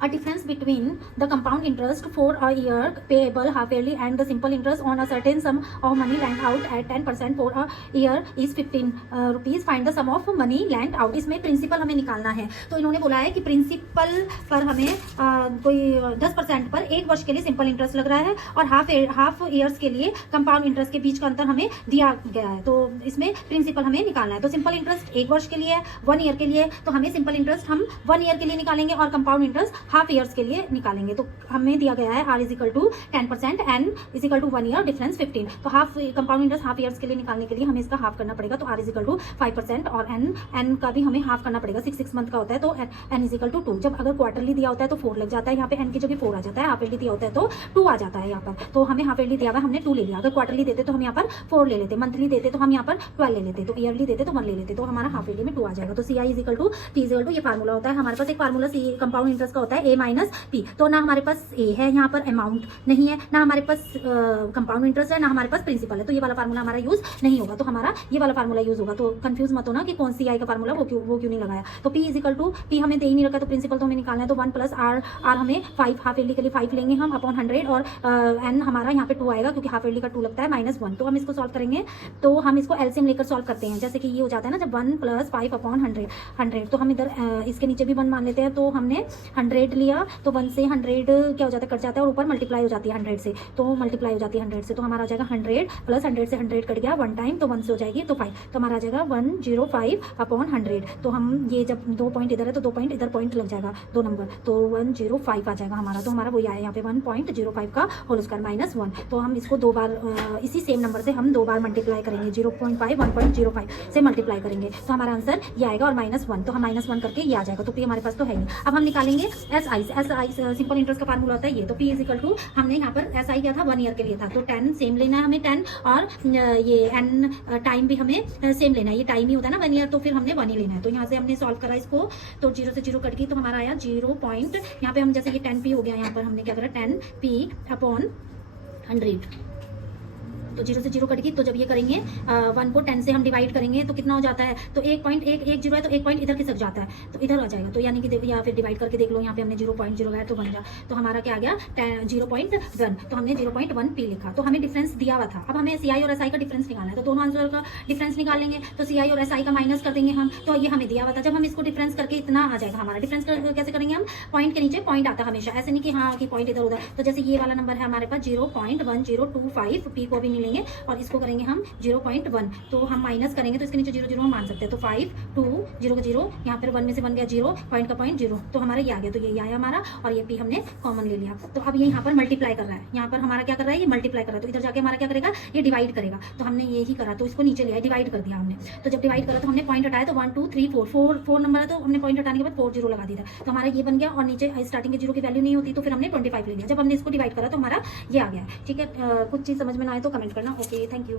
A difference between the compound interest for a year payable half yearly and the simple interest on a certain sum of money lent out at 10% for a year is 15 rupees. Find the sum of money lent out. इसमें principal हमें निकालना है। तो इन्होंने बोला है कि principal पर हमें कोई 10% पर एक वर्ष के लिए सिंपल इंटरेस्ट लग रहा है और हाफ ईयर्स के लिए कंपाउंड इंटरेस्ट के बीच का अंतर हमें दिया गया है। तो इसमें प्रिंसिपल हमें निकालना है। तो सिंपल इंटरेस्ट एक वर्ष के लिए है, 1 ईयर के लिए, तो हमें सिंपल इंटरेस्ट हम 1 ईयर के लिए निकालेंगे और कंपाउंड इंटरेस्ट हाफ ईयर्स के लिए निकालेंगे। तो हमें दिया गया है R is equal to 10% N is equal to 1 year difference 15। तो half compound interest half years के लिए निकालने के लिए हमें इसका हाफ करना पड़ेगा। तो R इज इक्वल टू 5% और एन का भी हमें हाफ करना पड़ेगा। 6 मंथ का होता है तो एन इज इक्वल टू 2। जब अगर क्वार्टरली दिया होता है तो 4 लग जाता है, यहाँ पे एन की जगह 4 आ जाता है। हाफ ईयरली दिया होता है तो 2 आ जाता है यहाँ पर। तो हमें हाफ ईयरली दिया हुआ हमने 2 ले लिया। अगर क्वार्टरली देते तो हम यहाँ पर 4 ले लेते, मंथली देते तो हम यहाँ पर 12 ले लेते, तो ईयरली देते तो 1 ले लेते, तो हमारा हाफ ईयरली में 2 आ जाएगा। तो CI is equal to P is equal to, ये फार्मूला होता है हमारे पास। एक फार्मूला सी कंपाउंड इंटरेस्ट का होता है A माइनस P। तो ना हमारे पास A है यहाँ पर, अमाउंट नहीं है, ना हमारे पास कंपाउंड इंटरेस्ट है, ना हमारे पास प्रिंसिपल है। तो ये वाला फार्मूला हमारा यूज नहीं होगा, तो हमारा ये वाला फार्मूला यूज होगा। तो कंफ्यूज मत होना कि कौन सी आई का फार्मूला वो क्यों नहीं लगाया। तो P is equal to, P हमें दे ही नहीं रखा तो प्रिंसिपल तो हमें निकालना है। तो 1 प्लस R हमें 5 हाफ ईयरली के लिए 5 लेंगे हम अपॉन 100 और n हमारा यहाँ पे 2 आएगा क्योंकि हाफ ईयरली का 2 लगता है -1। तो हम इसको सॉल्व करेंगे, तो हम इसको एलसीएम लेकर सॉल्व करते हैं। जैसे कि ये हो जाता है ना जब 1 प्लस 5 अपॉन 100, तो हम इधर इसके नीचे भी 1 मान लेते हैं। तो हमने 100 लिया तो 1 से 100 क्या हो जाता है, कट जाता है और ऊपर मल्टीप्लाई हो जाती है 100 से, तो मल्टीप्लाई हो जाती है 100 से। तो हमारा आ जाएगा 100 प्लस 100 से 100 कट गया 1 टाइम, तो 1 से हो जाएगी तो 5, तो हमारा आ जाएगा 105 अपॉन 100। तो हम ये जब 2 पॉइंट इधर है तो 2 पॉइंट इधर पॉइंट लग जाएगा 2 नंबर, तो 105 आ जाएगा हमारा। तो हमारा वही आया यहाँ पे 1.05 का होल स्क्वायर -1। तो हम इसको 2 बार इसी सेम नंबर से हम 2 बार मल्टीप्लाई करेंगे, 0.5 1.05 से मल्टीप्लाई करेंगे तो हमारा आंसर ये आएगा और -1। तो हम -1 करके ये आ जाएगा। तो P हमारे पास तो है ही। अब हम निकालेंगे SI सिंपल इंटरेस्ट का फार्मूला होता है ये। तो P इज इक्वल टू, हमने यहाँ पर SI क्या था 1 ईयर के लिए था, तो 10 सेम लेना है हमें 10, और ये N टाइम भी हमें सेम लेना है। ये टाइम ही होता है ना 1 ईयर, तो फिर हमने 1 ही लेना है। तो यहाँ से हमने सॉल्व करा इसको, तो 0 से 0 कट गई तो हमारा आया 0 पॉइंट, यहाँ पे हम जैसे ये 10P हो गया, यहाँ पर हमने क्या करा 10P अपॉन 100, तो 0 से 0 कट गई। तो जब ये करेंगे 1 को 10 से हम डिवाइड करेंगे तो कितना हो जाता है, तो 1.110 है, तो 1 पॉइंट इधर खिसक जाता है तो इधर आ जाएगा। तो यानी कि या फिर डिवाइड करके देख लो, यहाँ पे हमने 0.0 लगाया तो बन गया, तो हमारा क्या आ गया 0.1, तो हमने 0.1P लिखा। तो हमें डिफरेंस दिया हुआ था। अब हमें CI और SI का डिफरेंस निकालना है, तो दोनों आंसर का डिफरेंस निकाल लेंगे। तो CI और SI का माइनस कर देंगे हम, तो ये हमें दिया हुआ था। जब हम इसको डिफरेंस करके इतना आ जाएगा हमारा, डिफरेंस कैसे करेंगे हम, पॉइंट के नीचे पॉइंट आता है हमेशा, ऐसे नहीं कि हाँ कि पॉइंट इधर उधर। तो जैसे ये वाला नंबर है हमारे पास 0.1025, P को भी नहीं लेंगे और इसको करेंगे हम 0.1, तो हम माइनस करेंगे तो इसके नीचे 0 0 हम मान सकते हैं। तो 5 2 0 का 0, यहाँ पर 1 में से बन गया 0, पॉइंट का पॉइंट 0, तो हमारा ये आ गया। तो ये आया हमारा और ये P हमने कॉमन ले लिया। तो अब ये यहाँ पर मल्टीप्लाई कर रहा है, यहाँ पर हमारा क्या कर रहा है, ये मल्टीप्लाई कर रहा है। तो इधर जाके हमारा क्या करेगा, ये डिवाइड करेगा। तो हमने ये ही करा, तो इसको नीचे लिया, डिवाइड कर दिया हमने। तो जब डिवाइड करा तो हमने पॉइंट हटाया, तो 1 2 3 4 नंबर है, तो हमने पॉइंट हटाने के बाद 4 0 लगा दिया। तो हमारा ये बन गया और नीचे स्टार्टिंग के 0 की वैल्यू नहीं होती, तो फिर हमने 25 ले लिया। जब हमने इसको डिवाइड करा तो हमारा ये आ गया। ठीक है, कुछ चीज़ समझ में ना आए तो कमेंट करना। Okay, thank you.